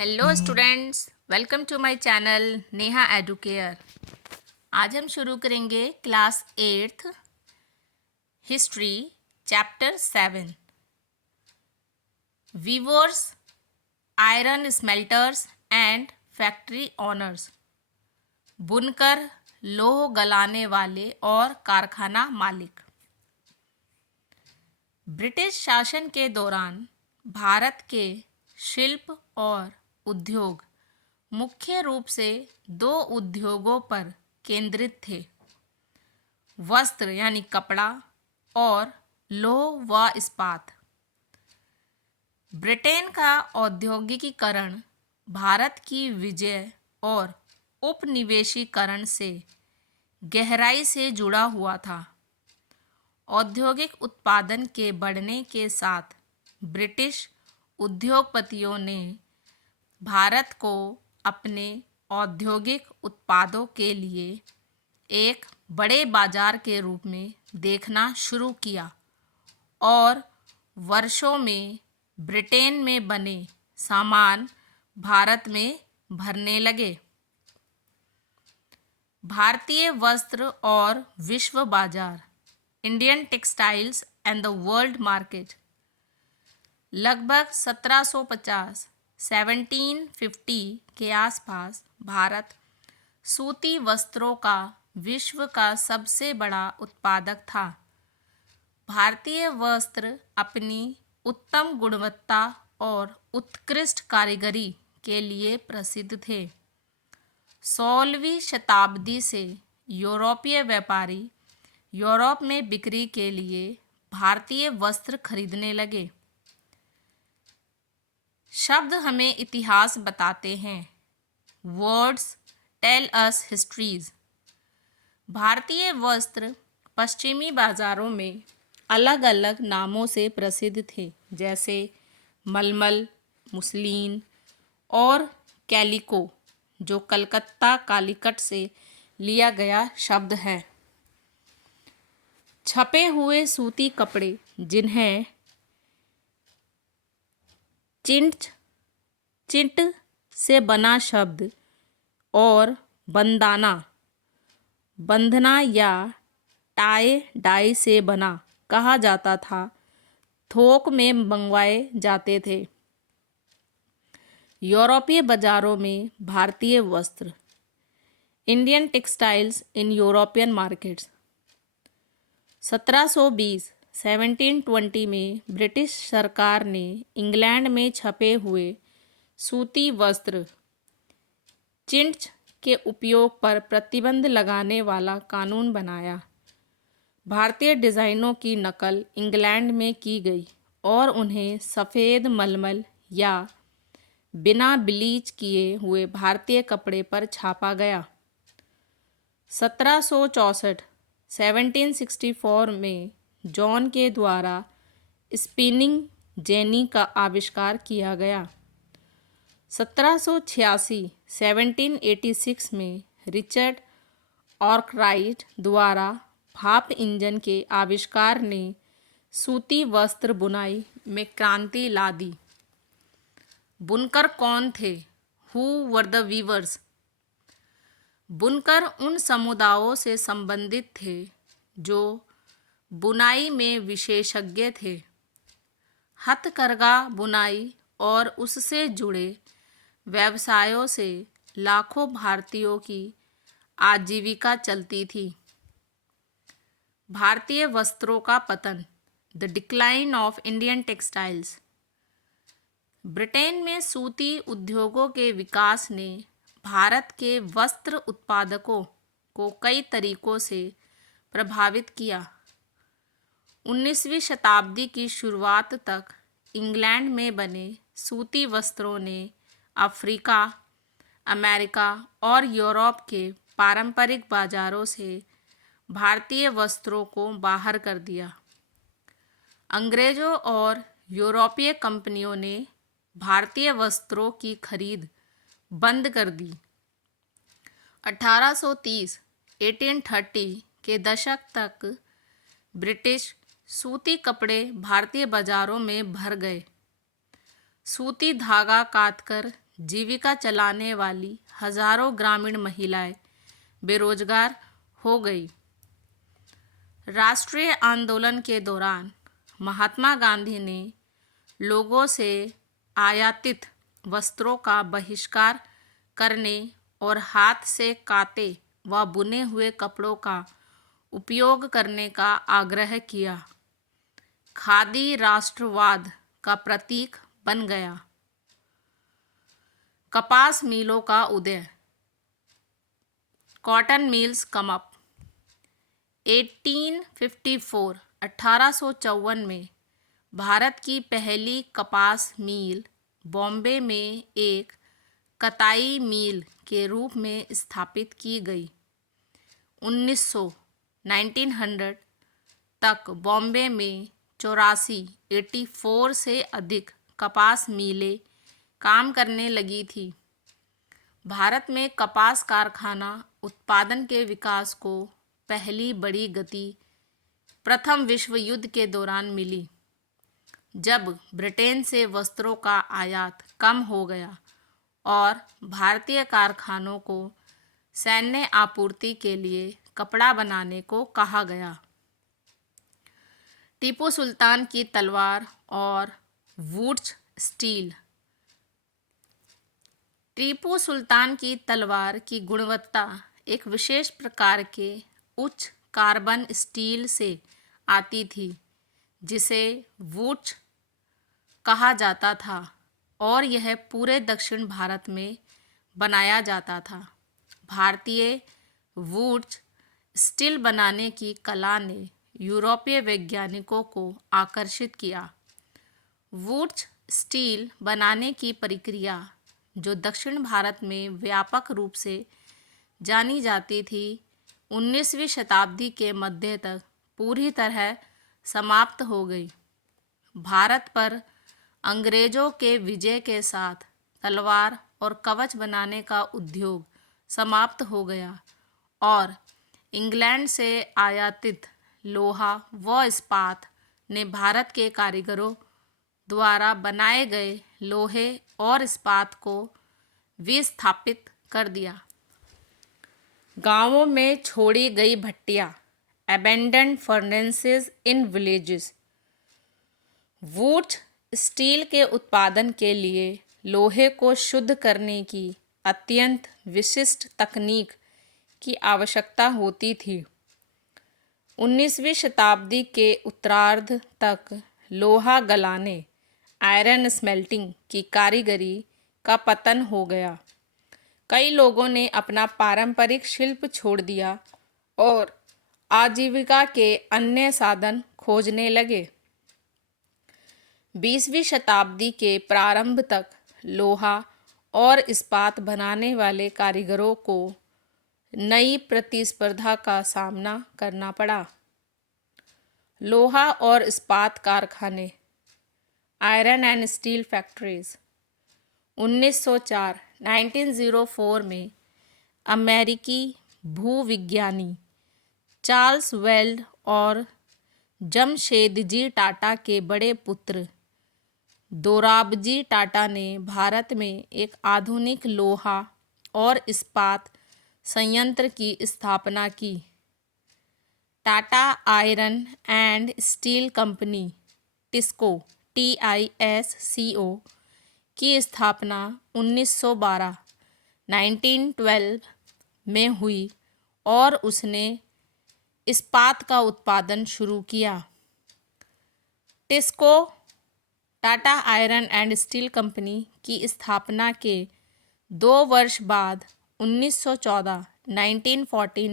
Hello students, welcome to my channel Neha Educare. आज हम शुरू करेंगे class 8th history chapter 7 weavers, iron smelters and factory owners. बुनकर, लोह गलाने वाले और कारखाना मालिक। ब्रिटिश शासन के दौरान भारत के शिल्प और उद्योग मुख्य रूप से दो उद्योगों पर केंद्रित थे, वस्त्र यानी कपड़ा और लौह व इस्पात। ब्रिटेन का औद्योगिकीकरण भारत की विजय और उपनिवेशीकरण से गहराई से जुड़ा हुआ था। औद्योगिक उत्पादन के बढ़ने के साथ ब्रिटिश उद्योगपतियों ने भारत को अपने औद्योगिक उत्पादों के लिए एक बड़े बाजार के रूप में देखना शुरू किया और वर्षों में ब्रिटेन में बने सामान भारत में भरने लगे। भारतीय वस्त्र और विश्व बाजार, Indian textiles and the world market. लगभग 1750 के आसपास भारत सूती वस्त्रों का विश्व का सबसे बड़ा उत्पादक था। भारतीय वस्त्र अपनी उत्तम गुणवत्ता और उत्कृष्ट कारीगरी के लिए प्रसिद्ध थे। 16वीं शताब्दी से यूरोपीय व्यापारी यूरोप में बिक्री के लिए भारतीय वस्त्र खरीदने लगे। शब्द हमें इतिहास बताते हैं। Words tell us histories. भारतीय वस्त्र पश्चिमी बाजारों में अलग अलग नामों से प्रसिद्ध थे, जैसे मलमल, मुस्लिन और कैलिको, जो कलकत्ता कालीकट से लिया गया शब्द है। छपे हुए सूती कपड़े, जिन्हें चिंट से बना शब्द और बंधना या टाई डाई से बना कहा जाता था, थोक में मंगवाए जाते थे। यूरोपीय बाजारों में भारतीय वस्त्र, Indian textiles in European markets. 1720 में ब्रिटिश सरकार ने इंग्लैंड में छपे हुए सूती वस्त्र चिंट के उपयोग पर प्रतिबंध लगाने वाला कानून बनाया। भारतीय डिज़ाइनों की नकल इंग्लैंड में की गई और उन्हें सफ़ेद मलमल या बिना ब्लीच किए हुए भारतीय कपड़े पर छापा गया। 1764 में जॉन के द्वारा स्पिनिंग जेनी का आविष्कार किया गया। 1786 में रिचर्ड आर्कराइट द्वारा भाप इंजन के आविष्कार ने सूती वस्त्र बुनाई में क्रांति ला दी। बुनकर कौन थे? Who were the weavers? बुनकर उन समुदायों से संबंधित थे जो बुनाई में विशेषज्ञ थे। हथकरघा बुनाई और उससे जुड़े व्यवसायों से लाखों भारतीयों की आजीविका चलती थी। भारतीय वस्त्रों का पतन, the decline of Indian textiles. Britain में सूती उद्योगों के विकास ने भारत के वस्त्र उत्पादकों को कई तरीकों से प्रभावित किया। 19वीं शताब्दी की शुरुआत तक इंग्लैंड में बने सूती वस्त्रों ने अफ्रीका, अमेरिका और यूरोप के पारंपरिक बाजारों से भारतीय वस्त्रों को बाहर कर दिया। अंग्रेज़ों और यूरोपीय कंपनियों ने भारतीय वस्त्रों की खरीद बंद कर दी। 1830 के दशक तक ब्रिटिश सूती कपड़े भारतीय बाजारों में भर गए। सूती धागा कातकर जीविका चलाने वाली हजारों ग्रामीण महिलाएं बेरोजगार हो गई। राष्ट्रीय आंदोलन के दौरान महात्मा गांधी ने लोगों से आयातित वस्त्रों का बहिष्कार करने और हाथ से काते व बुने हुए कपड़ों का उपयोग करने का आग्रह किया। खादी राष्ट्रवाद का प्रतीक बन गया। कपास मिलों का उदय, कॉटन मिल्स कम अप। 1854 में भारत की पहली कपास मिल बॉम्बे में एक कताई मिल के रूप में स्थापित की गई। 1900 तक बॉम्बे में 84 से अधिक कपास मिलें काम करने लगी थी। भारत में कपास कारखाना उत्पादन के विकास को पहली बड़ी गति प्रथम विश्व युद्ध के दौरान मिली, जब ब्रिटेन से वस्त्रों का आयात कम हो गया और भारतीय कारखानों को सैन्य आपूर्ति के लिए कपड़ा बनाने को कहा गया। टीपू सुल्तान की तलवार और वुड्स स्टील। टीपू सुल्तान की तलवार की गुणवत्ता एक विशेष प्रकार के उच्च कार्बन स्टील से आती थी, जिसे वुड्स कहा जाता था, और यह पूरे दक्षिण भारत में बनाया जाता था। भारतीय वुड्स स्टील बनाने की कला ने यूरोपीय वैज्ञानिकों को आकर्षित किया। वुड्स स्टील बनाने की प्रक्रिया, जो दक्षिण भारत में व्यापक रूप से जानी जाती थी, 19वीं शताब्दी के मध्य तक पूरी तरह समाप्त हो गई। भारत पर अंग्रेजों के विजय के साथ तलवार और कवच बनाने का उद्योग समाप्त हो गया और इंग्लैंड से आयातित लोहा व इस्पात ने भारत के कारीगरों द्वारा बनाए गए लोहे और इस्पात को विस्थापित कर दिया। गांवों में छोड़ी गई भट्टियां, abandoned furnaces in villages। Wootz steel के उत्पादन के लिए लोहे को शुद्ध करने की अत्यंत विशिष्ट तकनीक की आवश्यकता होती थी। 19वीं शताब्दी के उत्तरार्ध तक लोहा गलाने, आयरन स्मेल्टिंग की कारीगरी का पतन हो गया। कई लोगों ने अपना पारंपरिक शिल्प छोड़ दिया और आजीविका के अन्य साधन खोजने लगे। 20वीं शताब्दी के प्रारंभ तक लोहा और इस्पात बनाने वाले कारीगरों को नई प्रतिस्पर्धा का सामना करना पड़ा। लोहा और इस्पात कारखाने, आयरन एंड स्टील फैक्ट्रीज। 1904 में अमेरिकी भूविज्ञानी चार्ल्स वेल्ड और जमशेदजी टाटा के बड़े पुत्र दोराबजी टाटा ने भारत में एक आधुनिक लोहा और इस्पात संयंत्र की स्थापना की। Tata iron and steel company TISCO TISCO की स्थापना 1912 में हुई और उसने इस्पात का उत्पादन शुरू किया। TISCO Tata iron and steel company की स्थापना के 2 वर्ष बाद 1914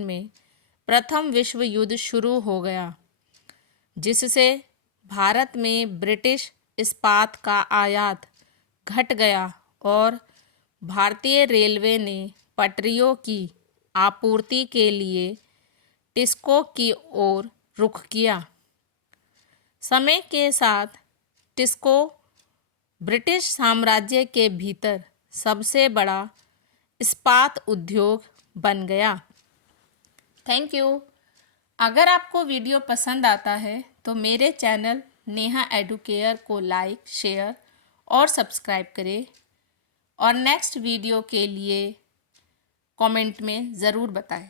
में प्रथम विश्व युद्ध शुरू हो गया, जिससे भारत में ब्रिटिश इस्पात का आयात घट गया और भारतीय रेलवे ने पटरियों की आपूर्ति के लिए टिस्को की ओर रुख किया। समय के साथ टिस्को ब्रिटिश साम्राज्य के भीतर सबसे बड़ा इस्पात उद्योग बन गया। Thank you. अगर आपको वीडियो पसंद आता है तो मेरे चैनल नेहा एडुकेयर को लाइक, शेयर और सब्सक्राइब करें और नेक्स्ट वीडियो के लिए कमेंट में ज़रूर बताएं।